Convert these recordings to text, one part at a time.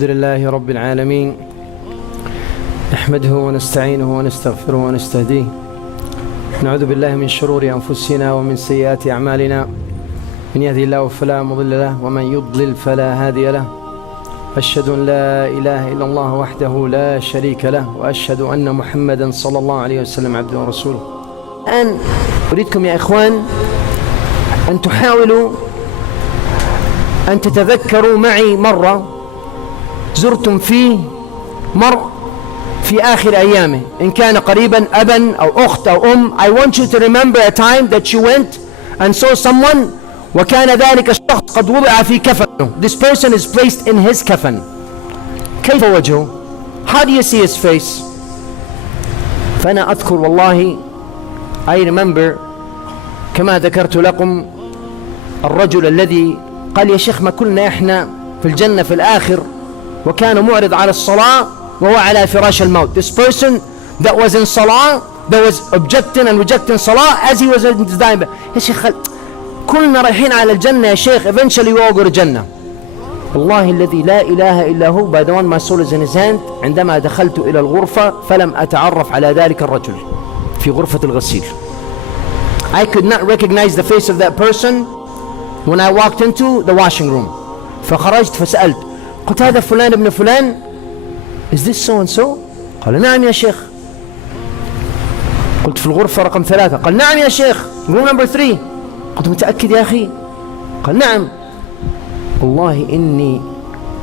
الحمد لله رب العالمين، نحمده ونستعينه ونستغفره ونستهديه، نعوذ بالله من شرور أنفسنا ومن سيئات أعمالنا، من يهدي الله فلا مضل له ومن يضلل فلا هادي له، أشهد أن لا إله إلا الله وحده لا شريك له، وأشهد أن محمدا صلى الله عليه وسلم عبده ورسوله. الآن أريدكم يا إخوان أن تحاولوا أن تتذكروا معي مرة زرتم فيه مر في آخر أيامه، إن كان قريبا أبا أو أخت أو أم. I want you to remember a time that you went and saw someone وكان ذلك الشخص قد وضع في كفنه. This person is placed in his كفن. كيف وجهه؟ How do you see his face? فأنا أذكر والله I remember كما ذكرت لكم الرجل الذي قال يا شيخ ما كلنا إحنا في الجنة في الآخر، وكان معرض على الصلاة وهو على فراش الموت. This person that was in salah, that was objecting and rejecting salah as he was in his dying bed. يا شيخ كلنا رايحين على الجنة يا شيخ, eventually we all go to الجنة. والله الذي لا إله إلا هو, by the one my soul is in his hand, عندما دخلت إلى الغرفة فلم أتعرف على ذلك الرجل في غرفة الغسيل. I could not recognize the face of that person when I walked into the washing room. فخرجت فسألت, قلت هذا فلان ابن فلان, is this so and so? قال نعم يا شيخ. قلت في الغرفة رقم 3. قال نعم يا شيخ, room number 3. قلت متأكد يا أخي؟ قال نعم. والله إني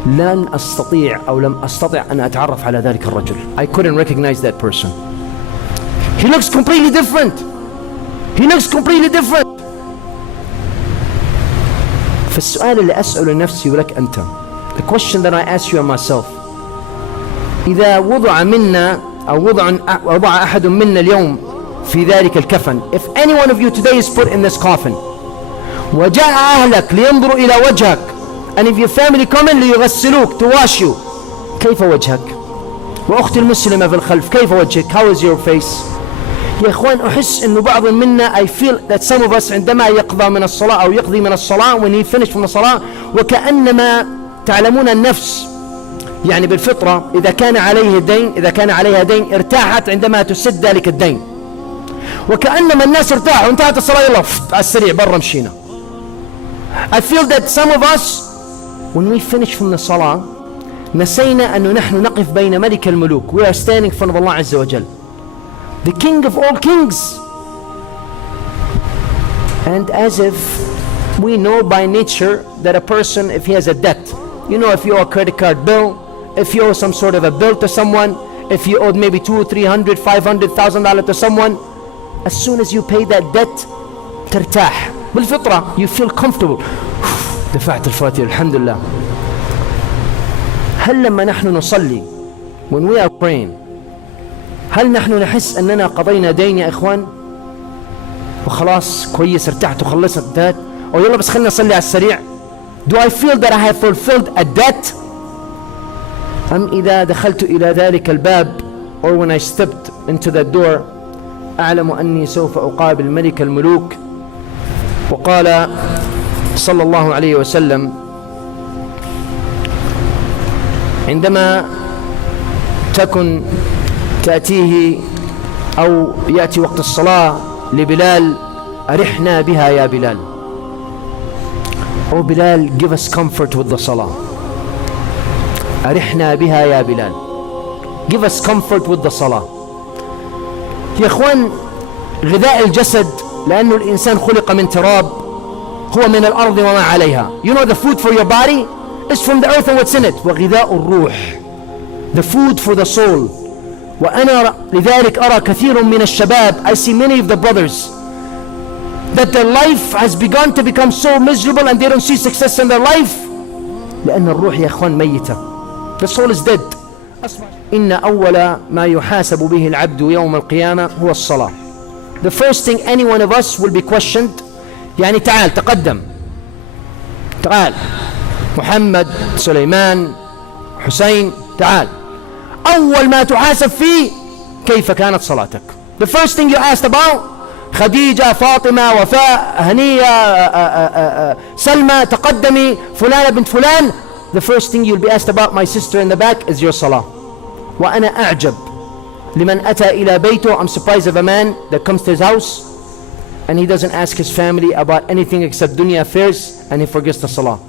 لن أستطيع أو لم أستطع أن أتعرف على ذلك الرجل. I couldn't recognize that person. He looks completely different. He looks completely different. فالسؤال اللي أسأله لنفسي ولك أنت, the question that I ask you and myself, إذا وضع منا أو وضع أحد منا اليوم في ذلك الكفن, if any one of you today is put in this coffin, وجاء أهلك لينظروا إلى وجهك, and if your family come in ليغسلوك, to wash you, كيف وجهك؟ وأختي المسلمة في الخلف, كيف وجهك? How is your face? يا إخوان أحس إنه بعض منا, I feel that some of us عندما يقضى من الصلاة أو يقضي من الصلاة, when he finished from الصلاة, وكأنما تعلمون النفس يعني بالفطرة إذا كان عليه دين, إذا كان عليها دين ارتاحت عندما تسد ذلك الدين, وكأنما الناس ارتاحوا, انتهت الصلاة يلا على السريع برا مشينا. I feel that some of us when we finish from the صلاة نسينا أنه نحن نقف بين ملك الملوك. We are standing in front of Allah عز وجل, the king of all kings, and as if we know by nature that a person, if he has a debt, you know, if you owe a credit card bill, if you owe some sort of a bill to someone, if you owed maybe $200, $300, $500,000 to someone, as soon as you pay that debt ترتاح بالفطرة, you feel comfortable, دفعت الفاتحة الحمد لله. هل لما نحن نصلي, when we are praying, هل نحن نحس أننا قضينا دين يا إخوان وخلاص كويس ارتحت وخلصت الدات, أو يلا بس خلنا نصلي على السريع? Do I feel that I have fulfilled a debt? أم إذا دخلت إلى ذلك الباب, or when I stepped into that door, أعلم أني سوف أقابل ملك الملوك. وقال صلى الله عليه وسلم عندما تكن تأتيه أو يأتي وقت الصلاة لبلال, أرحنا بها يا بلال. Oh Bilal, give us comfort with the salah. أرحنا بها يا بلال. Give us comfort with the salah. يا إخوان, غذاء الجسد, لأنه الإنسان خلق من تراب, هو من الأرض وما عليها. You know the food for your body is from the earth and what's in it. وغذاء الروح, the food for the soul. وأنا لذلك أرى كثير من الشباب, I see many of the brothers, that their life has begun to become so miserable and they don't see success in their life, لأن الروح يا إخوان ميتة. The soul is dead. إن أول ما يحاسب به العبد يوم القيامة هو الصلاة. The first thing any one of us will be questioned, يعني تعال تقدم, تعال محمد, سليمان, حسين, تعال. أول ما تحاسب فيه كيف كانت صلاتك. The first thing you asked about, خديجة, فاطمة, وفاء, هنية, سلمى, تقدمي, فلانة بنت فلان, the first thing you'll be asked about, my sister in the back, is your salah. وأنا أعجب لمن أتى إلى بيته. I'm surprised of a man that comes to his house and he doesn't ask his family about anything except dunya affairs and he forgets the salah.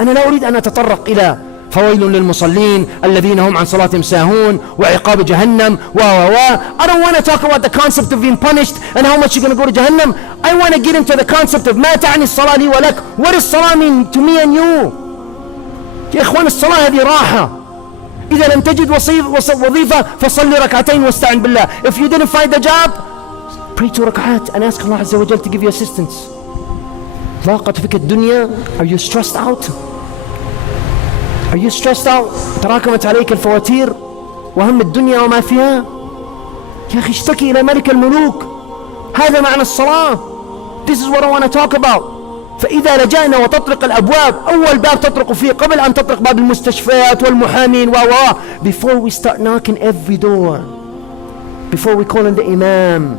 أنا لا أريد أن أتطرق إلى فويل للمصلين الذين هم عن صلاتهم ساهون وعقاب جهنم I don't want to talk about the concept of being punished and how much you're going to go to Jahannam. I want to get into the concept of ما تعني الصلاة لي ولك. What does salah mean to me and you? يا إخوان, الصلاة هذه راحة. إذا لم تجد وظيفة فصلي ركعتين واستعن بالله. If you didn't find the job, pray 2 ركعات and ask Allah عز وجل to give you assistance. ضاقت فيك الدنيا. Are you stressed out? Are you stressed out? تراكمت عليك الفواتير وهم الدنيا وما فيها. يا أخي اشتكي إلى ملك الملوك. هذا معنى الصلاة. This is what I want to talk about. فإذا لجأنا وتطرق الأبواب, أول باب تطرق فيه قبل أن تطرق باب المستشفيات والمحامين before we start knocking every door, before we call in the imam,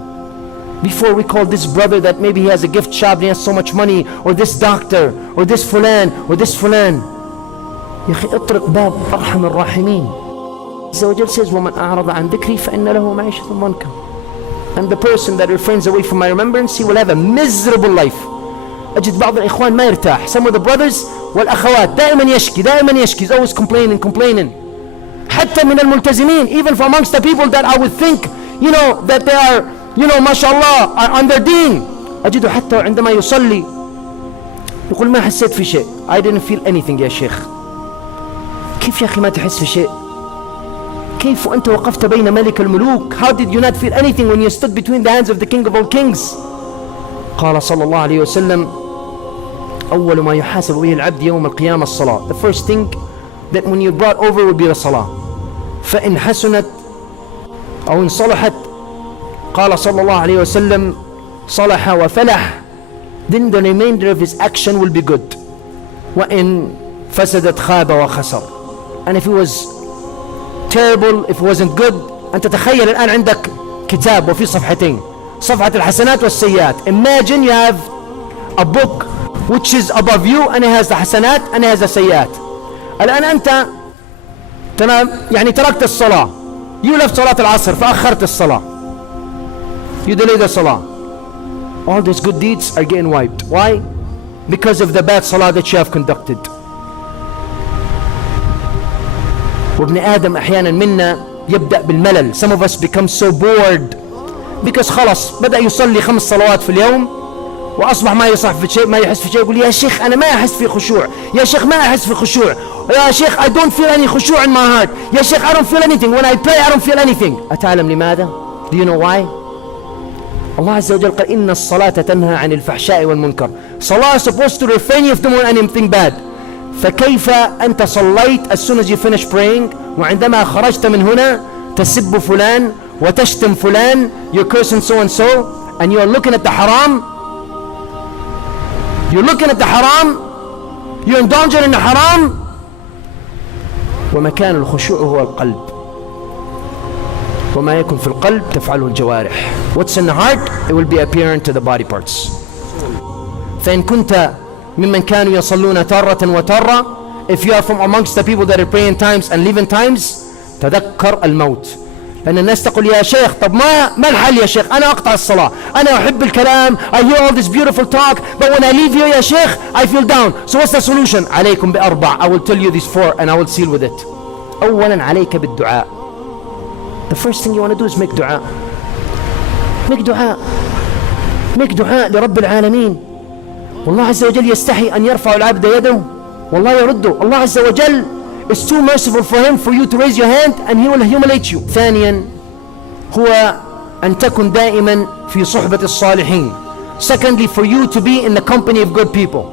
before we call this brother that maybe he has a gift shop and he has so much money, or this doctor, or this fulan, or this fulan. يا أخي اطرق باب أرحم الراحمين. عز وجل says ومن أعرض عن ذكري فإن له معيشة ضنكا. And the person that refrains away from my remembrance, he will have a miserable life. أجد بعض الإخوان ما يرتاح. Some of the brothers والأخوات دائما يشكي. He's always complaining. حتى من الملتزمين, even from amongst the people that I would think, that they are, ما شاء الله, are on their deen. أجده حتى عندما يصلي يقول ما حسيت في شيء. I didn't feel anything يا شيخ. كيف يا أخي ما تحس في شيء؟ كيف وأنت وقفت بين ملك الملوك? How did you not feel anything when you stood between the hands of the king of all kings? قال صلى الله عليه وسلم أول ما يحاسب به العبد يوم القيامة الصلاة. The first thing that when you're brought over will be the salah. فإن حسنت أو إن صلحت قال صلى الله عليه وسلم صلح وفلح, then the remainder of his action will be good. وإن فسدت خاب وخسر. And if it was terrible, if it wasn't good, أنت تخيل الآن عندك كتاب وفي صفحتين, صفحة الحسنات والسيئات. Imagine you have a book which is above you and it has the حسنات and it has the سيئات. الآن أنت تركت الصلاة. You left صلاة العصر فأخرت الصلاة. You delayed the salah. All these good deeds are getting wiped. Why? Because of the bad salah that you have conducted. وابن آدم أحيانا منا يبدأ بالملل. Some of us become so bored because خلاص بدأ يصلي 5 صلوات في اليوم وأصبح ما يحس في شيء. يقول يا شيخ أنا ما أحس في خشوع. يا شيخ ما أحس في خشوع. يا شيخ I don't feel any خشوع in my heart. يا شيخ I don't feel anything. When I pray I don't feel anything. أتعلم لماذا? Do you know why? Allah عز وجل قال إن الصلاة تنهى عن الفحشاء والمنكر. Salah is supposed to refrain you from doing anything bad. فكيف أنت صليت as soon as you finish praying وعندما خرجت من هنا تسب فلان وتشتم فلان, you're cursing so and so, and you're looking at the haram, you're indulging in the haram. ومكان الخشوع هو القلب, وما يكن في القلب تفعله الجوارح. What's in the heart, it will be apparent to the body parts. فإن كنت ممن كانوا يصلون تارة وتارة, if you are from amongst the people that are praying times and leaving times, تذكر الموت. لأن الناس تقول يا شيخ طب ما الحل يا شيخ؟ أنا أقطع الصلاة, أنا أحب الكلام, I hear all this beautiful talk, but when I leave here يا شيخ I feel down. So what's the solution? عليكم بأربع. I will tell you these 4 and I will seal with it. أولا عليك بالدعاء. The first thing you want to do is make دعاء. make دعاء لرب العالمين. والله عز وجل يستحي أن يرفع العبد يده والله يرده. الله عز وجل is too merciful for him for you to raise your hand and he will humiliate you. ثانيا هو أن تكن دائما في صحبة الصالحين. Secondly, for you to be in the company of good people.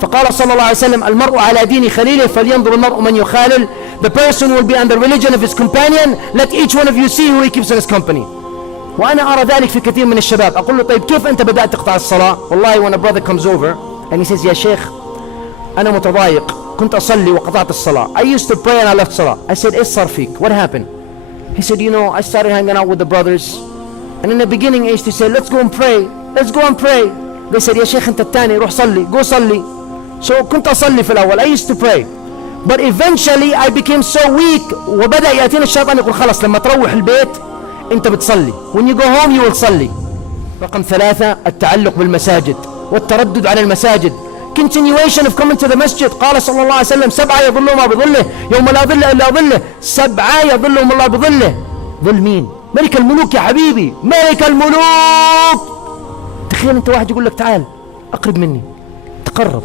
فقال صلى الله عليه وسلم المرء على دين خليله فلينظر المرء من يخالل. The person will be on the religion of his companion. Let each one of you see who he keeps in his company. وأنا أرى ذلك في كثير من الشباب. أقول له طيب كيف أنت بدأت تقطع الصلاة؟ والله when a brother comes over and he says يا شيخ أنا متضايق كنت أصلي وقطعت الصلاة. I used to pray and I left صلاة. I said إيش صار فيك? What happened? He said I started hanging out with the brothers and in the beginning I used to say let's go and pray. They said يا شيخ أنت الثاني روح صلي, go صلي. So كنت أصلي في الأول, I used to pray, but eventually I became so weak. وبدأ يأتينا الشيطان يقول خلاص لما تروح البيت أنت بتصلي, when you go home you will صلي. رقم 3 التعلق بالمساجد والتردد على المساجد. Continuation of coming to the masjid. قال صلى الله عليه وسلم 7 يظلهم الله بظله يوم لا ظل إلا ظله. 7 يظلهم الله بظله. ظل مين؟ ملك الملوك يا حبيبي, ملك الملوك. تخيل أنت واحد يقول لك تعال أقرب مني, تقرب.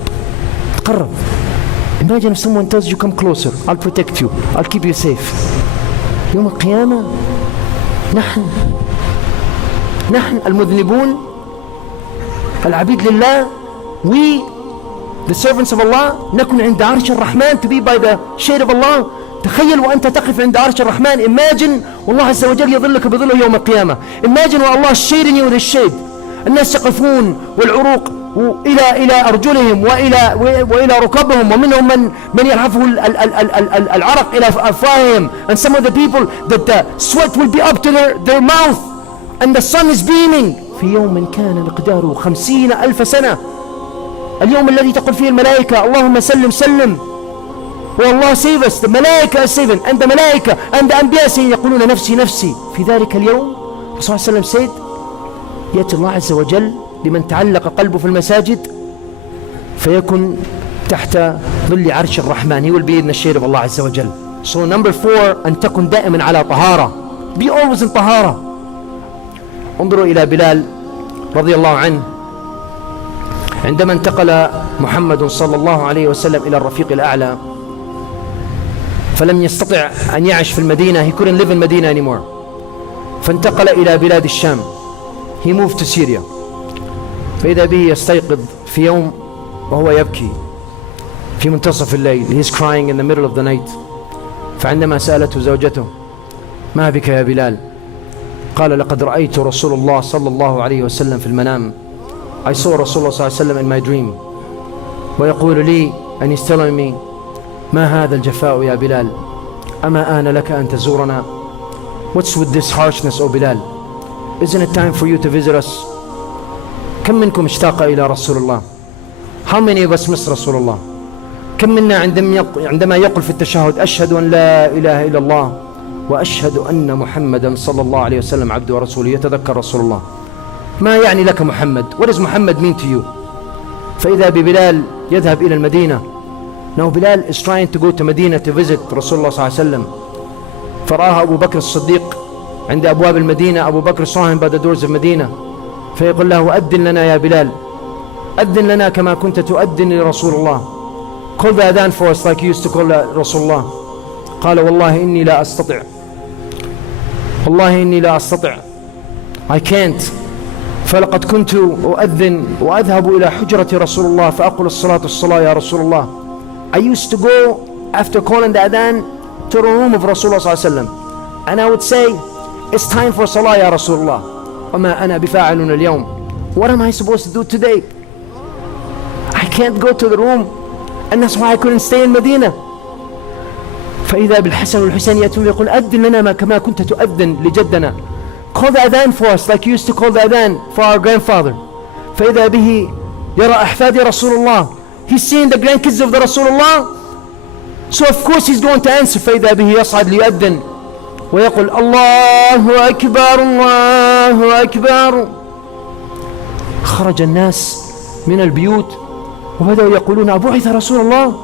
Imagine if someone tells you come closer, I'll protect you, I'll keep you safe. يوم القيامة نحن المذنبون العبيد لله, we the servants of Allah, نكون عند عرش الرحمن, to be by the shade of Allah. تخيل وأنت تقف عند عرش الرحمن. Imagine والله عز وجل يظلك بظله يوم القيامة. Imagine والله shading you with his shade. الناس يقفون والعروق إلى أرجلهم وإلى ركبهم, ومنهم من يلحفه العرق إلى أفواههم, and some of the people that the sweat will be up to their mouth and the sun is beaming. في يوم كان مقداره 50,000 سنة. اليوم الذي تقول فيه الملائكة اللهم سلم سلم, والله save us, the ملائكة saving, and the ملائكة and the أنبياء يقولون نفسي نفسي. في ذلك اليوم الرسول صلى الله عليه وسلم said, يأتي الله عز وجل لمن تعلق قلبه في المساجد فيكن تحت ظل عرش الرحمن. He will be in the shade of Allah عز وجل. So number 4, أن تكن دائما على طهارة. Be always in طهارة. انظروا إلى بلال رضي الله عنه عندما انتقل محمد صلى الله عليه وسلم إلى الرفيق الأعلى, فلم يستطع أن يعيش في المدينة. He couldn't live in Medina anymore. فانتقل إلى بلاد الشام. He moved to Syria. فإذا به يستيقظ في يوم وهو يبكي في منتصف الليل. He is crying in the middle of the night. فعندما سألته زوجته ما بك يا بلال, قال لقد رأيت رسول الله صلى الله عليه وسلم في المنام. I saw رسول الله صلى الله عليه وسلم in my dream. ويقول لي, and he's telling me, ما هذا الجفاء يا بلال, أما آن لك أن تزورنا. What's with this harshness, O Bilal? Isn't it time for you to visit us? كم منكم اشتاق إلى رسول الله? How many of us miss رسول الله? كم منا عندما يقول في التشهد أشهد أن لا إله إلا الله وأشهد أن محمدا صلى الله عليه وسلم عبده ورسوله, يتذكر رسول الله. ما يعني لك محمد? What does Muhammad mean to you? فإذا ببلال يذهب إلى المدينة. Now Bilal is trying to go to Medina to visit رسول الله صلى الله عليه وسلم. فرآها أبو بكر الصديق عند أبواب المدينة. أبو بكر saw him by the doors of Medina. فيقول له أذن لنا يا بلال, أذن لنا كما كنت تؤذن لرسول الله. Call the adhan for us like you used to call رسول الله. قال والله إني لا أستطيع, والله إني لا أستطيع, I can't. فلقد كنت أؤذن وأذهب إلى حجرة رسول الله فأقول الصلاة يا رسول الله. I used to go after calling the adhan to the room of Rasulullah صلى الله عليه وسلم, and I would say it's time for salah ya Rasulullah. وما أنا بفاعل اليوم. What am I supposed to do today? I can't go to the room, and that's why I couldn't stay in Medina. فإذا بالحسن والحسين يأتون يقول أذن لنا كما كنت تؤذن لجدنا. Call the adhan for us like you used to call the adhan for our grandfather. فإذا به يرى أحفاد رسول الله. He's seeing the grandkids of the Rasulullah, so of course he's going to answer. فإذا به يصعد ليؤذن ويقول الله أكبر الله أكبر. خرج الناس من البيوت وبدأوا يقولون أبعث رسول الله,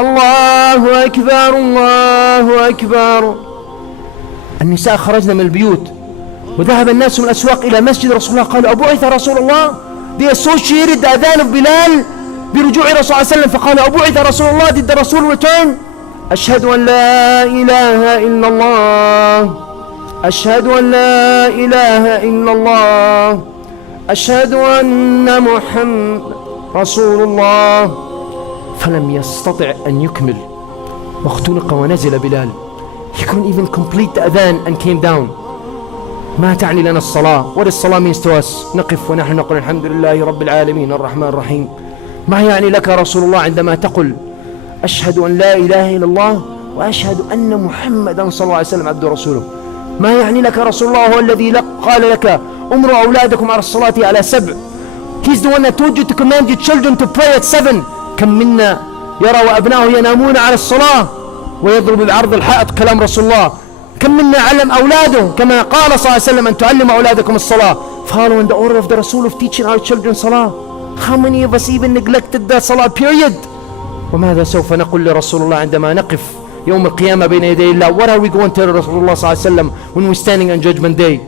الله أكبر الله أكبر. النساء خرجنا من البيوت وذهب الناس من الأسواق إلى مسجد رسول الله, قالوا أبعث رسول الله. They associated the adhan of Bilal برجوع رسول الله صلى الله عليه وسلم, فقالوا أبعث رسول الله. Did the Rasul return? أشهد أن لا إله إلا الله, أشهد أن لا إله إلا الله, أشهد أن محمد رسول الله. فلم يستطع أن يكمل واختنق ونزل بلال. He couldn't even complete the adhan and came down. ما تعني لنا الصلاة? What does الصلاة means to us? نقف ونحن نقول الحمد لله رب العالمين الرحمن الرحيم. ما يعني لك رسول الله عندما تقول أشهد أن لا إله إلا الله وأشهد أن محمدا صلى الله عليه وسلم عبده ورسوله؟ ما يعني لك رسول الله هو الذي قال لك أمروا أولادكم على الصلاة على 7. He's the one that told you to command your children to pray at 7. كم منا يرى وأبنائه ينامون على الصلاة ويضرب بعرض الحائط كلام رسول الله. كم منا علم أولاده كما قال صلى الله عليه وسلم أن تعلموا أولادكم الصلاة. Following the order of the Rasul of teaching our children salah. How many of us even neglected that salah period? وماذا سوف نقول لرسول الله عندما نقف يوم القيامة بين يدي الله? What are we going to tell رسول الله صلى الله عليه وسلم when we're standing on judgment day?